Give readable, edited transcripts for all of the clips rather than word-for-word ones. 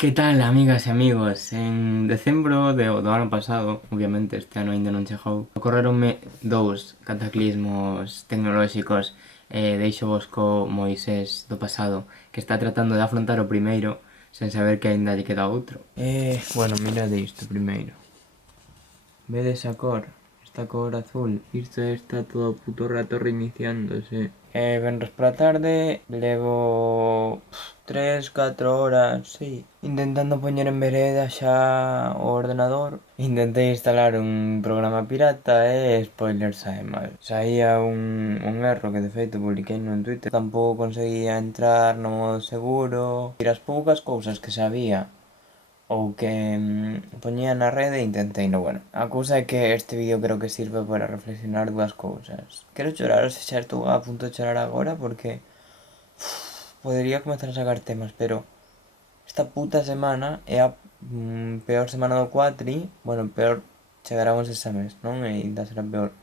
Que tal, amigas e amigos? En decembro do ano pasado, obviamente este ano aínda non chegou, ocorreronme dous cataclismos tecnolóxicos deixo vos co Moisés do pasado, que está tratando de afrontar o primeiro sen saber que aínda lle queda outro. Bueno, mirade isto primeiro. Vedes a cor? Esta cor azul. Isto está todo o puto rato reiniciándose. Venres pola tarde levo 3, 4 horas, sí, intentando poñer en vereda xa o ordenador. Intentei instalar un programa pirata e spoiler sae mal. Saía un erro que de feito publiquei no en Twitter. Tampouco conseguía entrar no modo seguro. E as poucas cousas que sabía ou que poñía na rede e intentei, no bueno. A cousa é que este vídeo creo que sirve para reflexionar dúas cousas. Quero chorar, se xa estou a punto de chorar agora porque podería comezar a sacar temas, pero esta puta semana é a peor semana do cuatri. Bueno, peor chegarán os exames, non? E ainda será peor.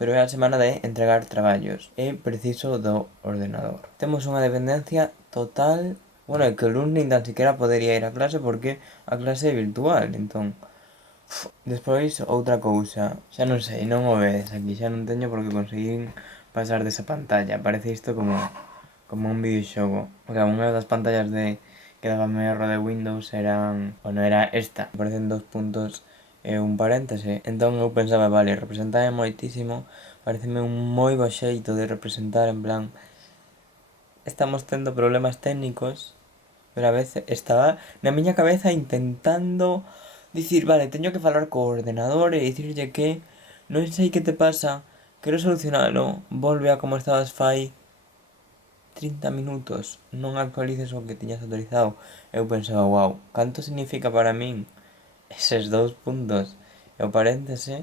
Pero é a semana de entregar traballos. É preciso do ordenador. Temos unha dependencia total. Bueno, é que o lunes nin tan siquiera podería ir a clase porque a clase é virtual, entón. Despois, outra cousa, xa non sei, non o vedes aquí, xa non teño por que conseguir pasar desa pantalla. Parece isto como un videoxogo. Porque unha das pantallas que daba erro de Windows eran, bueno, era esta. Aparecen 2 puntos e un paréntese. Entón eu pensaba, vale, representaba moitísimo, pareceme un moi bo xeito de representar, en plan, estamos tendo problemas técnicos, pero a veces estaba na miña cabeza intentando dicir, vale, teño que falar co ordenador e dicirlle que non sei que te pasa, quero solucionalo, volve a como estabas fai 30 minutos, non actualices o que tiñas autorizado. Eu pensaba, wow, canto significa para min eses 2 puntos e o paréntese?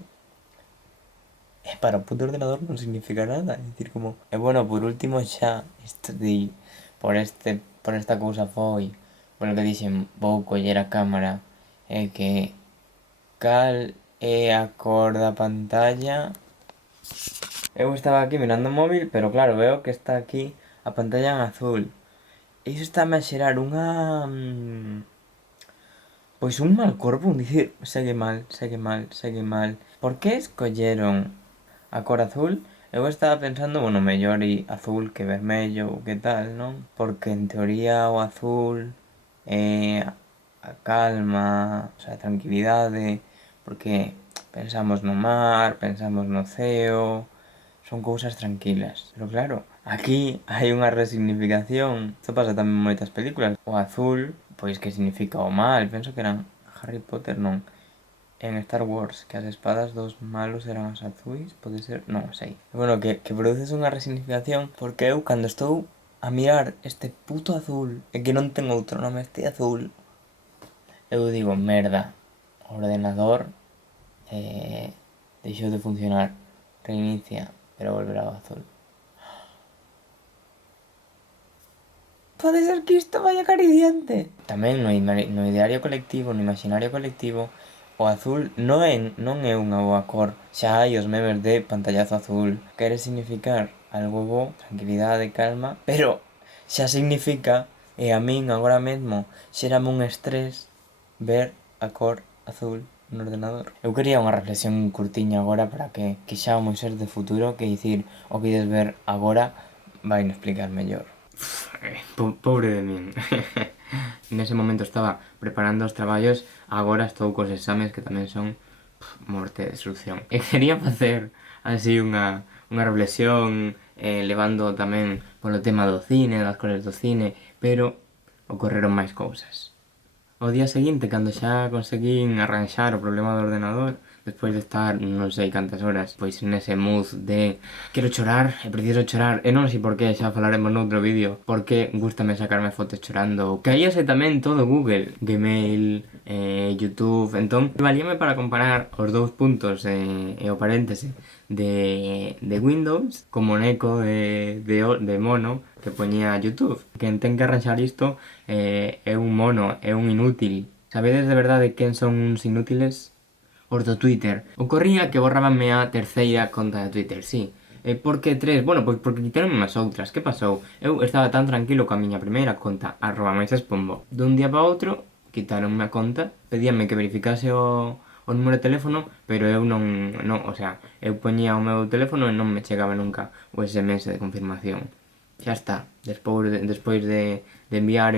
E para o puto ordenador non significa nada, é dicir, como... E bueno, por último xa, isto de... Por esta cousa foi, polo que dixen, vou coller a cámara, e que... Cal é a cor da pantalla? Eu estaba aquí mirando o móvil, pero claro, veo que está aquí a pantalla en azul. E iso está a xerar unha... Pois un mal corpo, dicir, segue mal, segue mal, segue mal. Por que escolleron a cor azul? Eu estaba pensando, bueno, mellor azul que vermello ou que tal, non? Porque en teoría o azul é a calma, o sea, a tranquilidade, porque pensamos no mar, pensamos no ceo, son cousas tranquilas. Pero claro, aquí hai unha resignificación. Isto pasa tamén en moitas películas. O azul, pois que significa o mal, penso que eran Harry Potter, non. En Star Wars, que as espadas dos malos eran as azuis, pode ser, non sei. Bueno, que produces unha resignificación porque eu cando estou a mirar este puto azul e que non ten outro nome, este azul, eu digo, merda, o ordenador deixou de funcionar, reinicia, pero volverá ao azul. Pode ser que isto vaya acariciante. Tamén no ideario colectivo, no imaginario colectivo, o azul non é unha boa cor. Xa hai os memes de pantallazo azul. Quere significar algo bo, tranquilidade, calma, pero xa significa, e a min agora mesmo xérame un estrés ver a cor azul no ordenador. Eu quería unha reflexión curtiña agora para que xa o Moisés de futuro, que dicir o que ides ver agora, vai no explicar mellor. Pobre de min. Nese momento estaba preparando os traballos, agora estou cos exames que tamén son morte e destrucción. E quería facer así unha reflexión, levando tamén polo tema do cine, das cores do cine, pero ocorreron máis cousas. O día seguinte, cando xa conseguín arranxar o problema do ordenador, despois de estar non sei cantas horas, pois nese mood de quero chorar, é preciso chorar, e non sei por que, xa falaremos noutro vídeo, porque gústame sacarme fotos chorando. Caíase tamén todo Google, Gmail, YouTube, entón valíame para comparar os 2 puntos e o paréntese de Windows como neco de mono que poñía YouTube. Quen ten que arranxar isto é un mono, é un inútil. Sabedes de verdade quen son uns inútiles? Os do Twitter. Ocorría que borrábanme a terceira conta de Twitter, sí. Por que 3? Bueno, pois porque quitaron as outras. Que pasou? Eu estaba tan tranquilo coa miña primeira conta, @moisespombo. Dun día para outro, quitaronme a conta, pedíanme que verificase o número de teléfono, pero eu non, o sea, eu poñía o meu teléfono e non me chegaba nunca o SMS de confirmación. Xa está, despois de enviar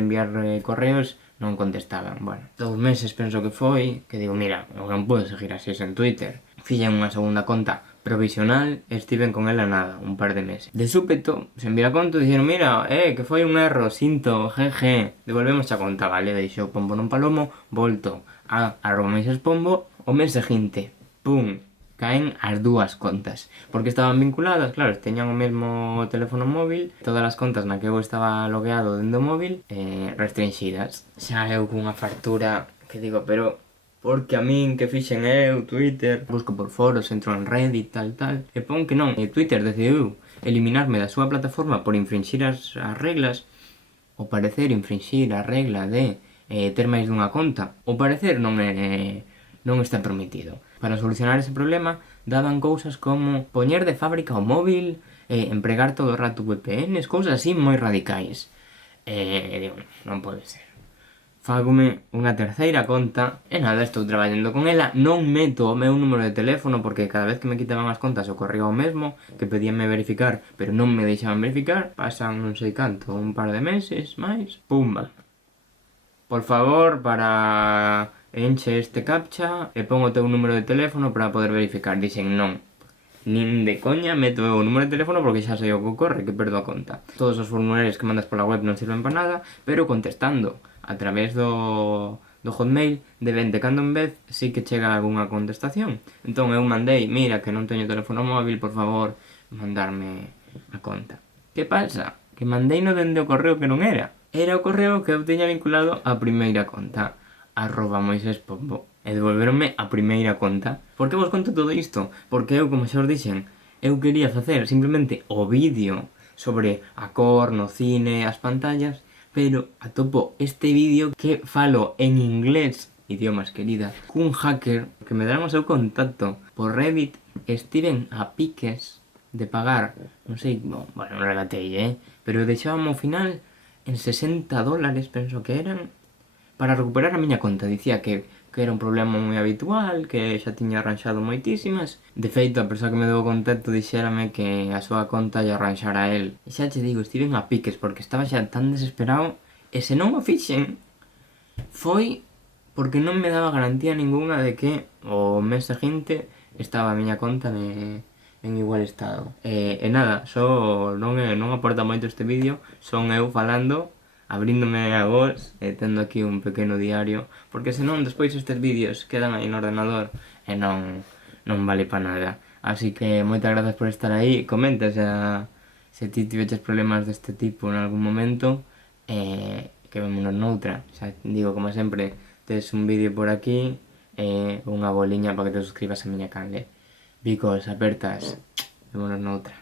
correos, non contestaban. Bueno, 2 meses penso que foi, que digo, mira, eu non podo seguir así en Twitter. Fixen unha segunda conta provisional e estiven con ela nada, un par de meses. De súpeto, se envía a conta e dixeron, mira, que foi un erro, sinto, jeje, devolvemos a conta, vale, deixo pombo non palomo, volto a @meisespombo, o mes seguinte, pum, caen as dúas contas, porque estaban vinculadas, claro, teñan o mesmo teléfono móvil, todas as contas na que eu estaba logueado dentro do móvil, restringidas. Xa eu cunha fartura que digo, pero porque a min que fixen eu, Twitter, busco por foros, entro en Reddit, tal, e pon que non, Twitter decidiu eliminarme da súa plataforma por infringir as reglas, o parecer infringir a regla de ter máis dunha conta, o parecer non está permitido. Para solucionar ese problema, daban cousas como poñer de fábrica o móvil, empregar todo o rato VPNs, cousas así moi radicais. Digo, non pode ser. Fágome unha terceira conta e nada, estou traballando con ela, non meto o meu número de teléfono porque cada vez que me quitaban as contas ocorría o mesmo, que pedíanme verificar, pero non me deixaban verificar, pasan non sei canto, un par de meses máis, pumba. Por favor, para enche este captcha e pon o teu número de teléfono para poder verificar. Dixen non. Nin de coña meto o número de teléfono porque xa sei o que ocorre, que perdo a conta. Todos os formularios que mandas pola web non sirven para nada, pero contestando a través do Hotmail, de vez en cando en vez, sí que chega algunha contestación. Entón eu mandei, mira que non teño teléfono móvil, por favor, mandarme a conta. Que pasa? Que mandei no dende o correo que non era. Era o correo que eu teña vinculado á primeira conta, @moisespombo, e devolveronme a primeira conta. Por que vos conto todo isto? Porque eu, como xa os dixen, eu quería facer simplemente o vídeo sobre a cor no cine, as pantallas, pero atopo este vídeo que falo en inglés, idiomas querida, cun hacker que me deran o seu contacto por Reddit, estiven a piques de pagar, non sei, bueno, non regatei, pero deixábamos ao final en $60, penso que eran, para recuperar a miña conta. Dicía que era un problema moi habitual, que xa tiña arranxado moitísimas. De feito, a persoa que me deu o contacto dixérame que a súa conta lle arranxara a el. E xa che digo, estiven a piques porque estaba xa tan desesperado, e se non o fixen, foi porque non me daba garantía ninguna de que o mes seguinte estaba a miña conta en igual estado. E nada, non aporta moito este vídeo, son eu falando, abríndome a vos e tendo aquí un pequeno diario, porque senón despois estes vídeos quedan aí no ordenador e non vale pa nada. Así que moitas grazas por estar aí, comenta se ti tiveches problemas deste tipo en algún momento, que vémonos noutra. Xa digo, como sempre, tes un vídeo por aquí e unha boliña para que te suscribas a miña canle. Bicos apertas, vémonos noutra.